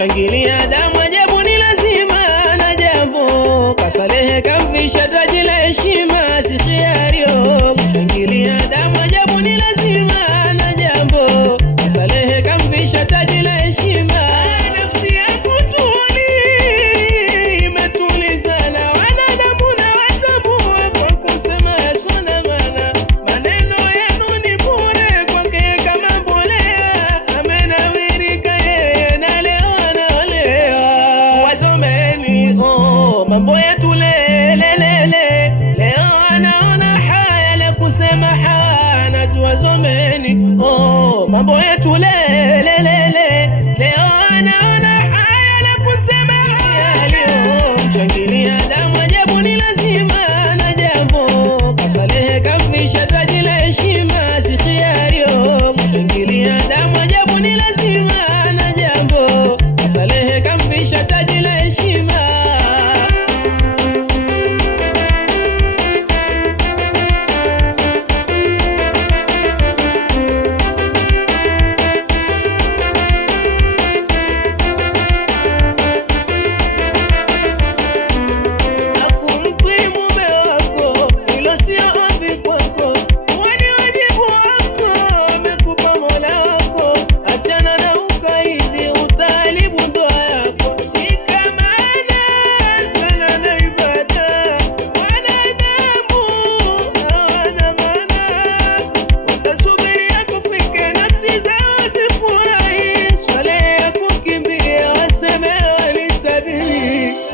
Shangilia damu ajabu ni lazima na jambo, kasalehe kamvisha taji la heshima si khiari. Shangilia damu ajabu ni lazima na jambo, kasalehe kamvisha taji la heshima. Nafsi yangu tuli imetulizana, wanadamu na watambua kwa kusema yasona maana. Maneno yenu ni bure kwake kama mbolea, amenawirika yeye na leo anaolewa. Wazomeni mambo yetu lelelele, leo anaona haya la kusema hana. Tuwazomeni mambo yetu lelelele, leo anaona haya la kusema hana. Shangilia damu ajabu ni lazima na jambo, kasalehe kamvisha taji la heshima si khiari. Shangilia damu ajabu ni lazima na jambo, kasalehe kamvisha taji la heshima.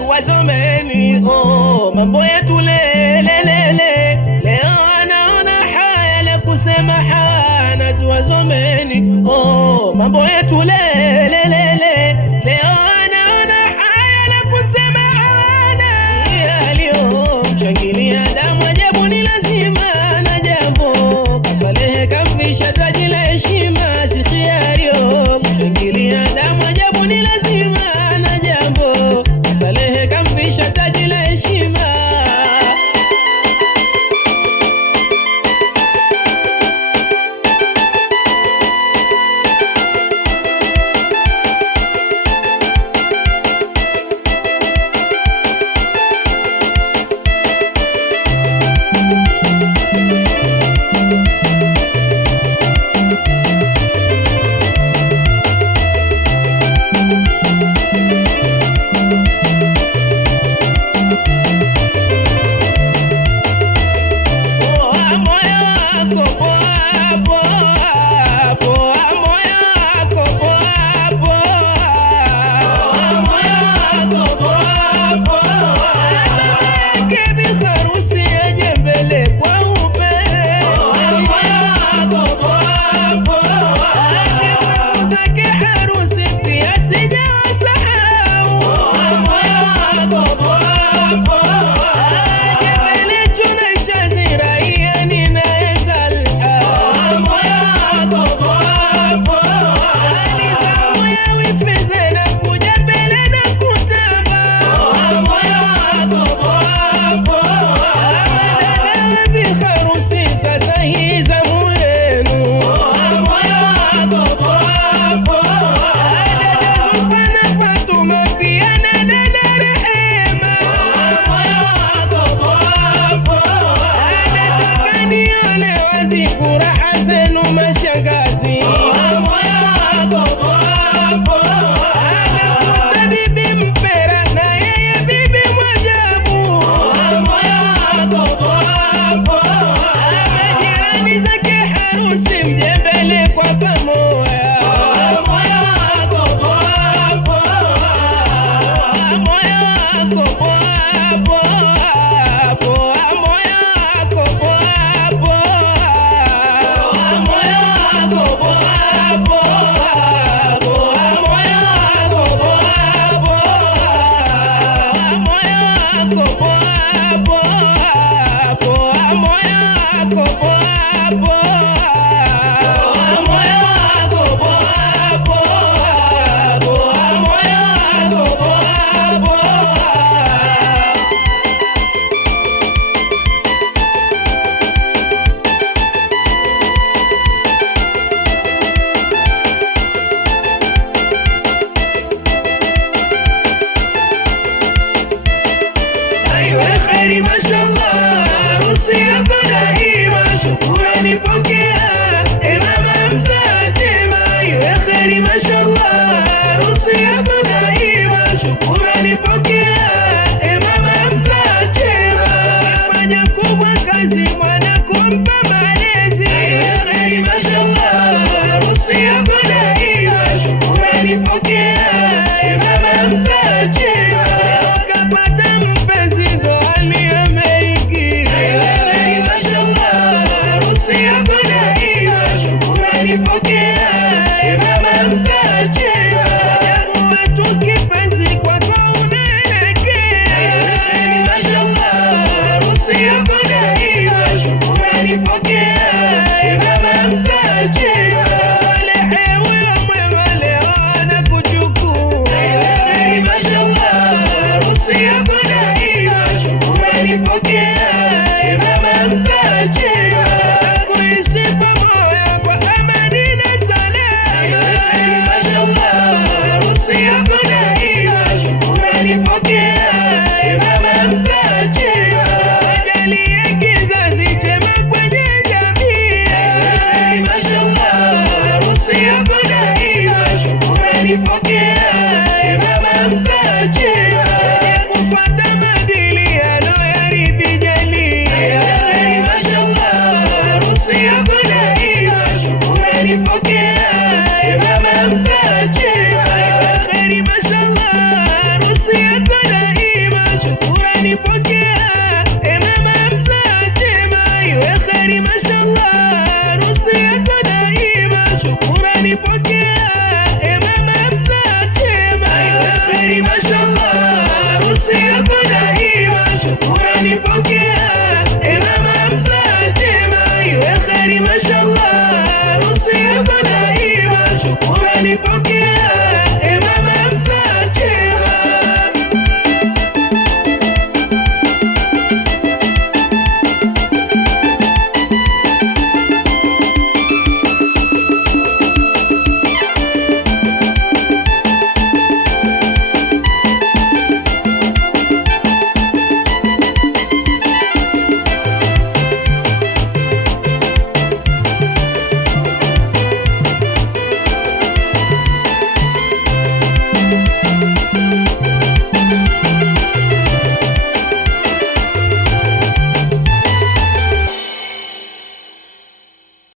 Wazomeni mambo yetu lelelele, leo anaona haya la kusema hana. Tuwazomeni mambo yetu lelelele, leo anaona haya la kusema hana. Shangilia damu ajabu ni lazima na jambo, kasalehe kamvisha taji la heshima si khiari. Shangilia damu ajabu ni lazima na jambo, kasalehe kamvisha kheri mashallah, harusi yako daima, shukrani pokea, mama mzaa chema, iwe kheri mashallah, harusi yako daima, shukrani pokea, mama mzaa chema, fanya kubwa kazi mwana kumpa malezi, iwe kheri mashallah, harusi yako daima, shukrani pokea, mama mzaa chema, kapata mpenzi ndoani ameingia, iwe kheri mashallah, harusi yako daima, shukrani pokea, mama mzaa chema, wetu kipenzi kwako unaelekea, iwe kheri mashallah, harusi yako daima, shukrani pokea, mama mzaa chema, Salehe huyo mwema leo anakuchukua, iwe kheri mashallah, harusi yako daima, shukrani pokea, mama mzaa chema, kuishi pamoja kwa amani na salama, iwe kheri mashallah, harusi yako daima, shukrani pokea,